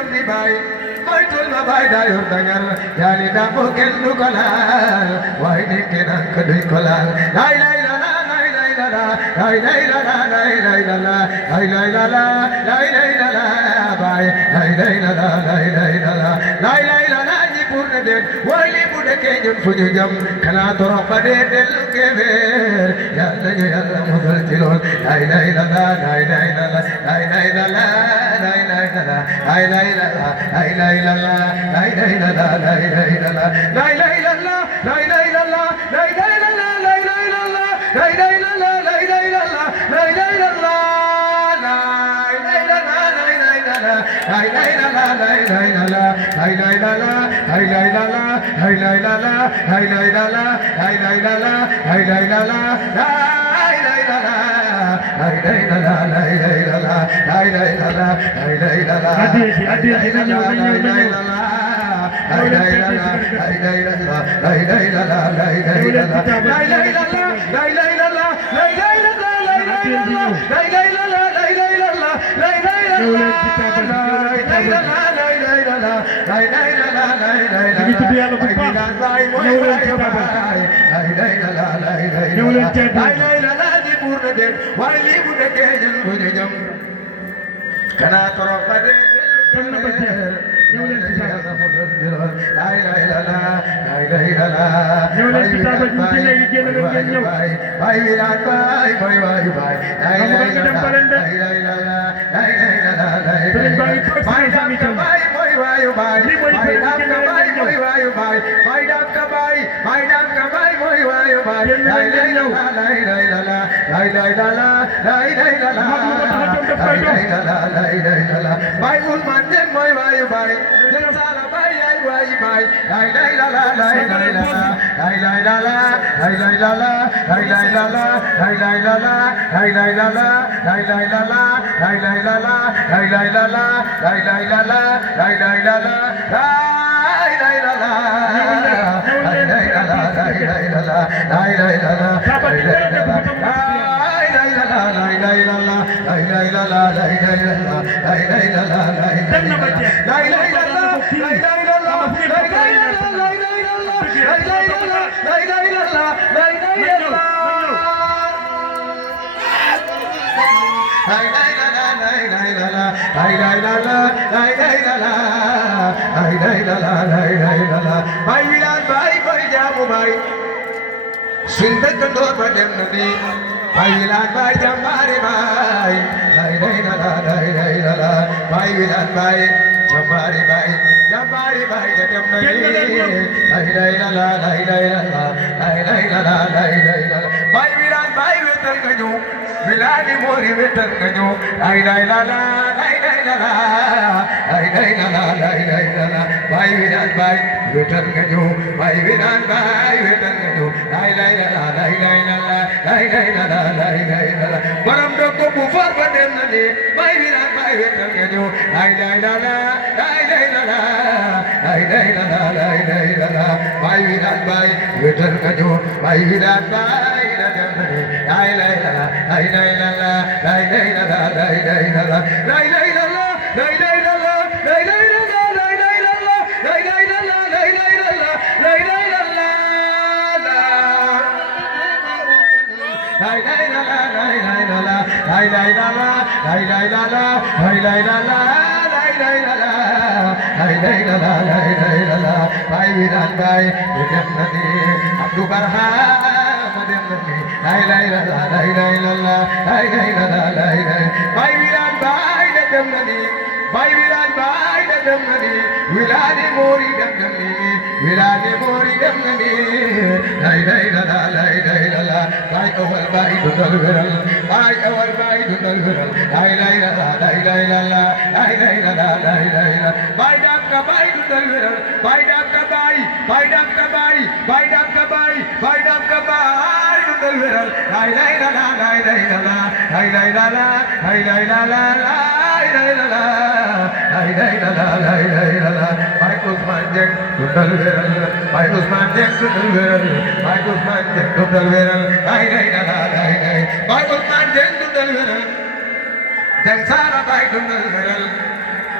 mamni bai Moi tulma bai dayor dangar Yani damu kendu kolal Wai dikinan kedui kolal Lai lai la la lai lai la la Lai lai la la lai lai la la Lai lai la la lai lai la la Bai lai lai la la lai lai la la Lai lai la la ni purna den Wali buda kenyun fuju jam Kana torok pade del kever Yalla yalla mudal tilon Lai lai la la lai lai la la Lai lai la la lai lai la la Lai lai la la lai lai la la Lai lai la la lai lai la la Lai lai la la lai lai la la Lai lai la la lai lai la la Lai lai la la lai lai la la Lai lai la la Lai lai la la lai lai la la Lai lai la la lai lai la la Lai lai la la lai lai la la Lai lai la la lai lai la la Lai lai la la lai lai la la lai lai la la Lai lai la la lai lai la la Lai lai la la lai lai la la Lai lai la la lai lai la la Lai lai la la lai lai la la Lai lai la la lai lai la la Lai lai la la lai lai la la Lai lai la la lai lai la la Lai lai la la Kana torok pade Lai lai la la lai lai la la Vai virat bai bai bai bai Lai lai la la lai lai la la Lai lai la la lai lai Bai dam ka bai bai bai bai Bai dam ka bai bai bai bai Bai dam ka bai bai bai bai bai Lai lai la la lai lai la la Lai lai la la lai lai la la Lai lai la la lai lai la la Bai ul man den bai bai bai Den sala bai ai bai bai Lai lai la la lai lai la la Lai lai la la lai lai la la Lai lai la la lai lai la la Lai lai la la lai lai la la Lai lai la la lai lai la la Lai lai la la lai lai la la Lai lai la la lai lai la la Lai lai la la lai lai la la Lai lai la la lai lai la la Lai lai la la lai lai la la Lai lai la la lai lai la la Lai lai la la lai lai la la Lai lai la la lai lai la la Lai lai la la lai lai la la Lai lai la la Lai lai la la lai lai la la Lai lai la la lai lai la la Lai lai la la lai lai la la Bai virat bai bai jamu bai Sinta kendor padem nadi Bai virat bai jamari bai Lai lai la la lai lai la la Bai virat bai jamari bai Jamari bai jadam nadi Lai lai la la lai lai la la Lai lai la la lai lai la la Bai virat bai vetal kanyu Milani mori vetal kanyu Lai lai la la lai lai la la Lai lai la la lai lai la la Bai virat bai vetal kanyu Bai virat bai vetal kanyu Lai lai la la lai lai la la Lai lai la la lai lai la la Baram doko bufar badem nadi Bai virat bai vetal kanyu Lai lai la la lai lai la la Lai lai la la lai lai la la Bai virat bai vetal kanyu Bai virat bai badem nadi Lai lai la la lai lai la la Lai lai la la lai lai la la Lai lai la la lai lai la la Lai lai la la lai lai la la Lai lai la la lai lai la la Lai lai la la Lai lai la la lai lai la la Lai lai la la lai lai la la Lai lai la la lai lai la la Lai lai la la lai lai la la Bai virat bai badem nadi Abdu Barham badem nadi Lai lai la la lai lai la la Lai lai la la lai lai Bai virat bai badem nadi Bai virat bai badem nadi Wilani mori badem nadi Wilani mori badem nadi Lai lai la la lai lai la la Bai awal bai dudal viral Bai awal bai dudal viral Lai lai la la lai lai la la Lai lai la la lai lai la Bai dam ka bai dudal viral Bai dam ka bai Bai dam ka bai Bai dam ka bai Bai dam ka bai dudal viral Lai lai la la lai lai la la Lai lai la la lai lai la la Lai lai la la lai lai la la lai lai la la Bai Usman Jeng dudal viral Bai Usman Jeng dudal viral Bai Usman Jeng dudal viral Lai lai la la lai lai Bai Usman Jeng dudal viral Jeng Sara bai dudal viral